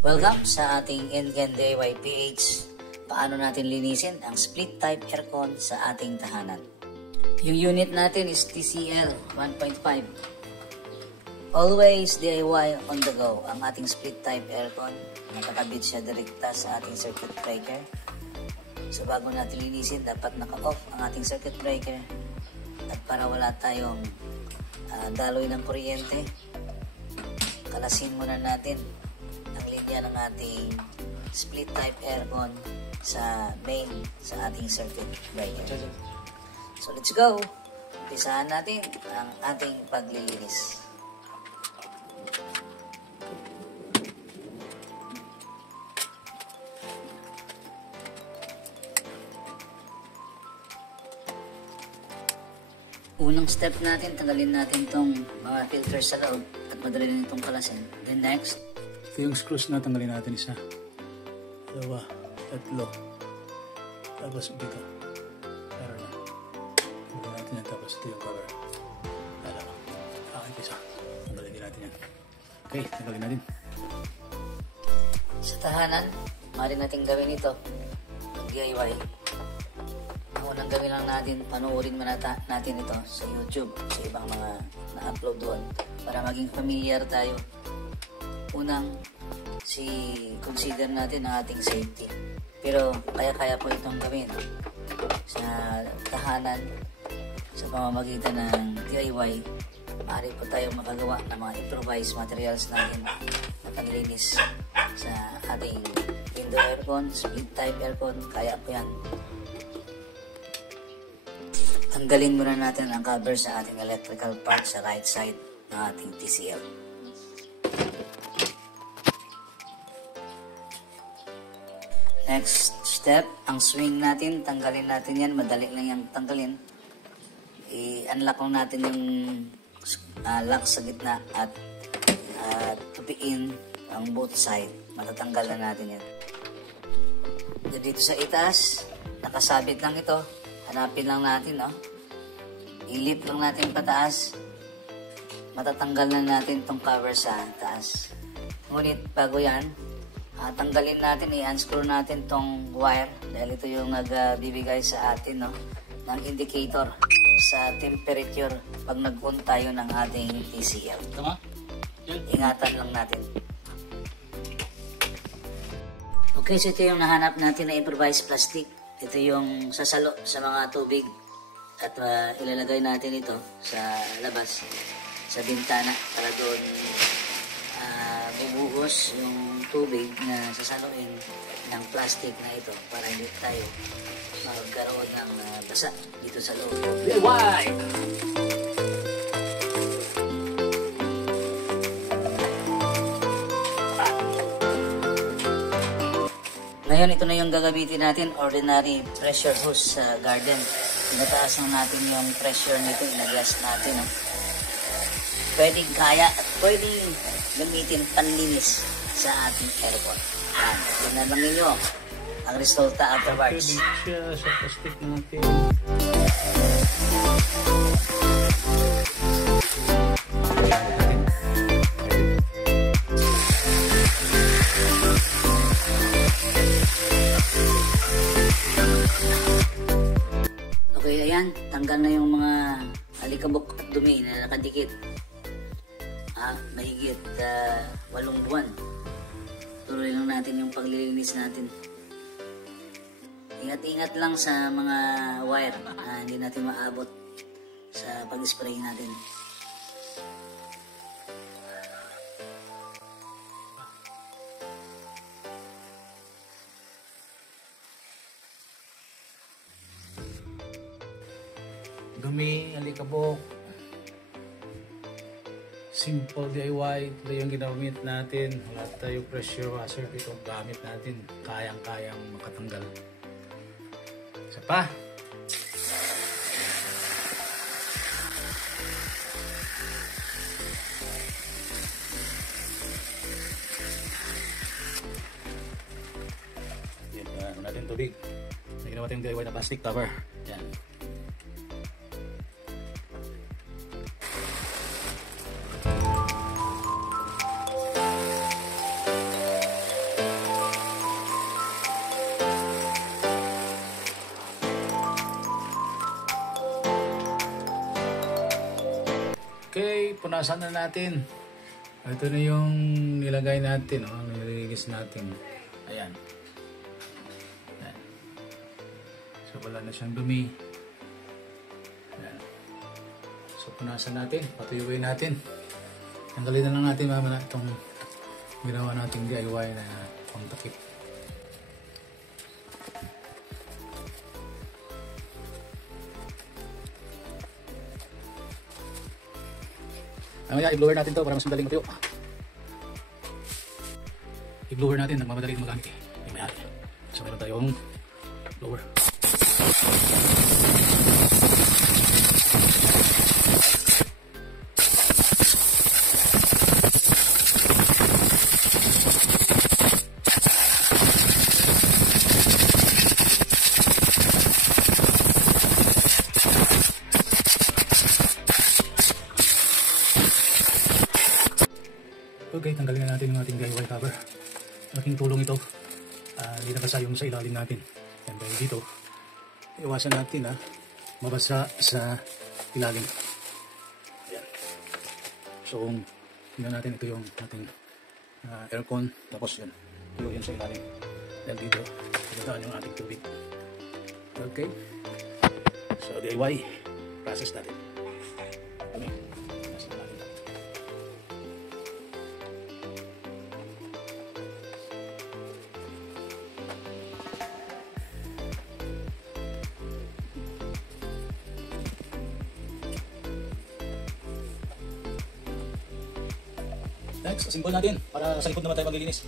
Welcome sa ating Engen DIY PH. Paano natin linisin ang split type aircon sa ating tahanan. Yung unit natin is TCL 1.5. Always DIY on the go. Ang ating split type aircon, nakakabit siya direkta sa ating circuit breaker. So bago natin linisin, dapat naka-off ang ating circuit breaker. At para wala tayong daloy ng kuryente, kalasin muna natin ang linya ng ating split type aircon sa main sa ating circuit breaker. So let's go! Umpisahan natin ang ating paglilinis. Unang step natin, tanggalin natin itong mga filters sa loob at madali na itong kalasin. Then next, ito yung screws na tanggalin natin isa. Dalawa, tatlo. Tapos dito. Meron na. Tanggalin natin yan. Tapos ito yung cover. Dalawa. Isa. Tanggalin din natin yan. Okay, tanggalin natin. Sa tahanan, maaari natin gawin ito. Mag-DIY. Ang unang gawin lang natin, panoorin natin ito sa YouTube, sa ibang mga na-upload doon para maging familiar tayo. Unang, consider natin ang ating safety. Pero kaya-kaya po itong gawin sa tahanan sa pamamagitan ng DIY. Maaari po tayo makagawa ng mga improvised materials natin na panlinis sa ating window aircon, split type aircon. Kaya po yan. Tanggalin muna natin ang cover sa ating electrical part sa right side ng ating TCL. Next step, ang swing natin, tanggalin natin yan. Madali lang yung tanggalin. I-unlock lang natin yung lock sa gitna at tupiin ang both side. Matatanggal na natin yan. Dito sa itaas, nakasabit lang ito. Hanapin lang natin, ilip lang natin pataas. Matatanggal na natin itong cover sa taas. Ngunit bago yan, tanggalin natin, i-unscrew natin itong wire dahil ito yung nagbibigay sa atin ng indicator sa temperature pag nag-on tayo ng ating TCL. Tama? Ingatan lang natin. Okay, so ito yung nahanap natin na improvised plastic. Ito yung sasalo sa mga tubig at ilalagay natin ito sa labas, sa bintana para doon bubuhos yung tubig na sasaluin ng plastic na ito para hindi tayo magkaroon ng basa dito sa loob. DIY! Ngayon, ito na yung gagamitin natin, ordinary pressure hose sa garden. Mataas na natin yung pressure nito, in-adjust natin. Pwedeng kaya at pwedeng gamitin panlinis sa ating aircon. Tignan lang ninyo ang resulta afterwards. Pwede siya sa plastic natin. Okay, ayan. Tanggal na yung mga alikabok at dumi na nakadikit. Mahigit 8 buwan. Tuloy lang natin yung paglilinis natin. Ingat-ingat lang sa mga wire na hindi natin maabot sa pag-spray natin. Dumi, alikabok. Simple DIY. Ito yung ginamit natin. Wala tayong pressure washer. Ito ang gamit natin. Kayang-kayang makatanggal. Isa pa. Yan natin tubig. Lagyan natin yung DIY na plastic cover. Yan. punasan na natin. Ito na yung nilagay natin, nililinis natin. Ayan. Ayan. So wala na siyang dumi. Ayan. So punasan natin, patuyuin natin. Tanggalin na lang natin mamaya itong ginawa nating DIY na pangtakip. Mamaya i-blower natin to para mas madaling matuyo. I-blower natin, nagmamadali ito magamit eh. May mayari. So meron tayong blower. Okay, tanggalin na natin yung ating DIY cover. Malaking tulong ito. Hindi nakasayong sa ilalim natin. And dahil dito, iwasan natin mabasa sa ilalim. Ayan. So, tingnan natin ito yung ating aircon. Tapos yun, tuyo yun sa ilalim. Dahil dito, pagdaan yung ating tubig. Okay. So, DIY process natin. Okay. Nasa ilalim. Next, asimbol natin para sa likod naman tayo maglilinis.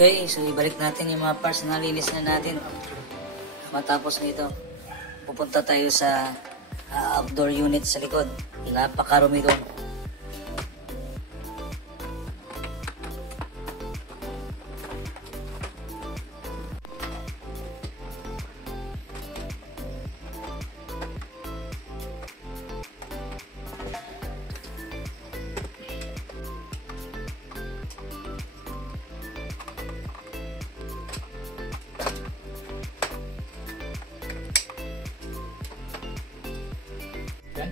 Okay, so ibalik natin yung mga parts na nalinis na natin. Matapos nito, pupunta tayo sa outdoor unit sa likod. Napakarumi doon. Yan.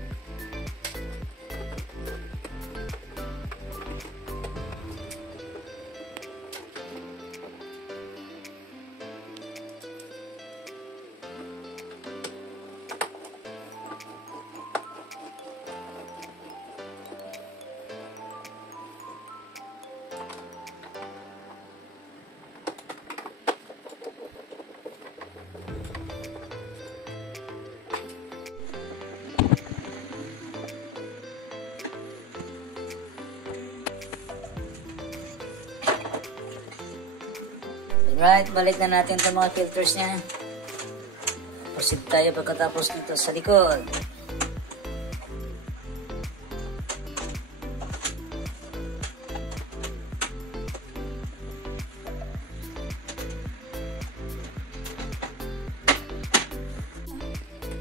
Alright, balik na natin itong mga filters niya. Proceed tayo pagkatapos nito sa likod.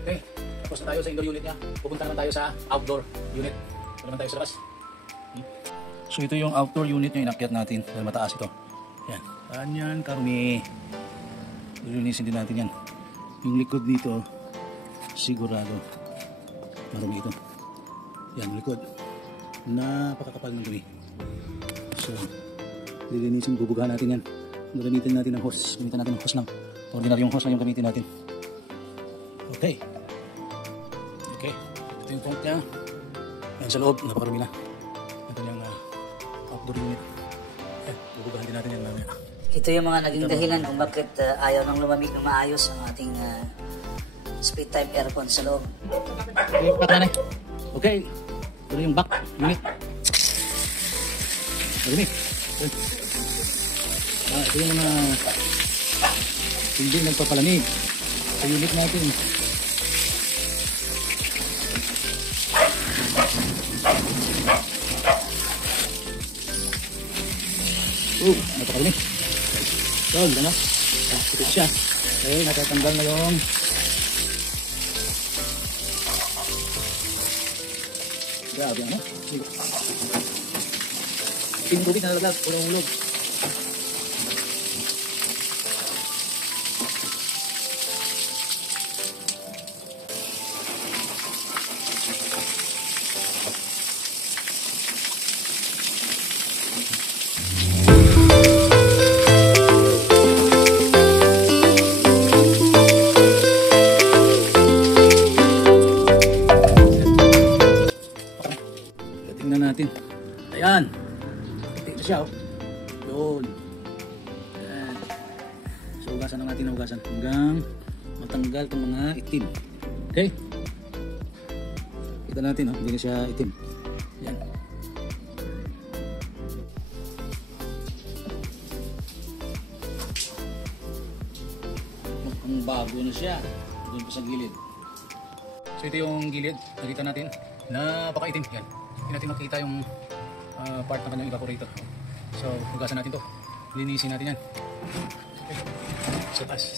Okay, tapos na tayo sa indoor unit niya. Pupunta naman tayo sa outdoor unit. Ito naman tayo sa labas. So ito yung outdoor unit niya, inakyat natin dahil mataas ito. Yan. Yan, karumi. Lilinisin din natin yan. Yung likod dito, sigurado marumi ito. Yan, likod. Napakakapal ng dumi. So, lilinisin, bubugahan natin yan. Gamitin natin ng hose. Gamitin natin ng hose lang. Ordinaryong hose lang yung gamitin natin. Okay. Okay. Ito yung pump niya. Yan sa loob, napakarumi na. Ito yung outdoor unit. Bubugahan din natin yan mamaya. Ito yung mga naging dahilan kung bakit ayaw nang lumamig ng maayos ang ating speed type aircon sa loob. Okay, ito yung back unit. Marumi. Ito yung mga hindi nagpapalamig. sa unit natin. Napakali. So, gano'n. Putik siya. Okay, natatanggal na yung grabe ano? Tubig na nalaglag, pulang ulog. Tingnan natin. Ayan. Puti na siya, oh. Yun. Ayan. So, hugasan lang natin na hugasan hanggang matanggal itong mga itim. Okay? Kita natin, oh. Hindi na siya itim. Ayan. Mukhang bago na siya. Doon pa sa gilid. So, ito yung gilid. Nakita natin. Napakaitim. Yan. Hindi natin makita yung part ng kanyang evaporator. So, hugasan natin to. Linisin natin yan. Okay. So, taas.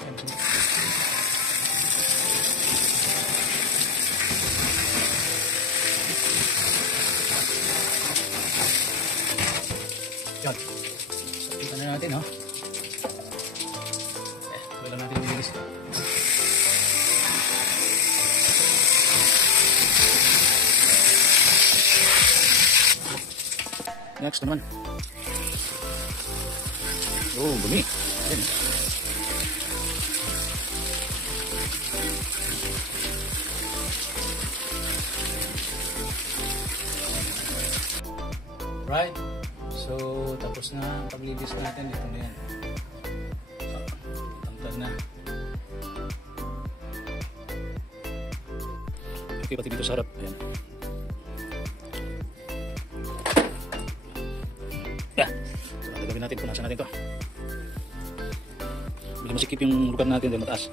Yan. So, kita na natin, no? Wala natin nilinis. Next naman. Oh, bumi. Ayan. Right. So, tapos na paglilis natin. Ito na yan. Tanggal na. Okay, pati dito sa harap. Ayan. Gagawin natin, punasan natin to. Hindi masikip yung lugar natin dahil mataas.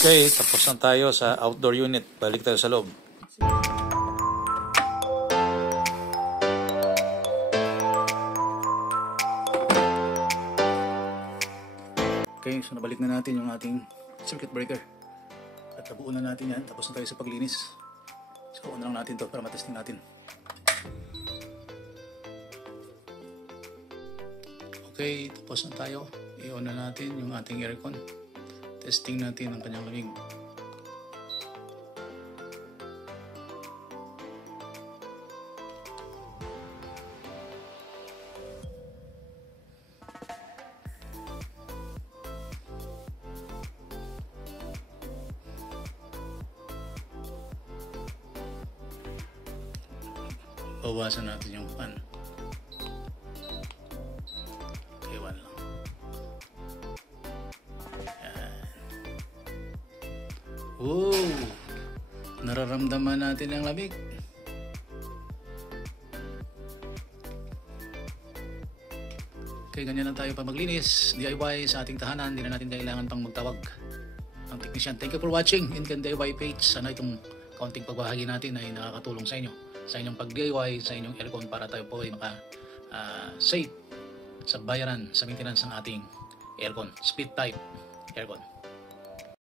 Okay, tapos na tayo sa outdoor unit. Balik tayo sa loob. Okay, so nabalik na natin yung ating circuit breaker. At nabuo na natin yan. Tapos na tayo sa paglinis. So, una lang natin to para matesting natin. Okay, tapos na tayo. I-on na natin yung ating aircon. Testing natin ang kanyang lamig. Bawasan natin yung fan. Okay, one lang. Oh, nararamdaman natin ang lamig. Okay, ganyan lang tayo pa maglinis. DIY sa ating tahanan. Hindi na natin kailangan pang magtawag ng technician. Thank you for watching Incan DIY page. Sana itong kaunting pagbahagi natin ay nakakatulong sa inyo. Sa inyong pag-DIY, sa inyong aircon para tayo po ay maka-save sa bayaran, sa maintenance ng ating aircon. Speed type aircon.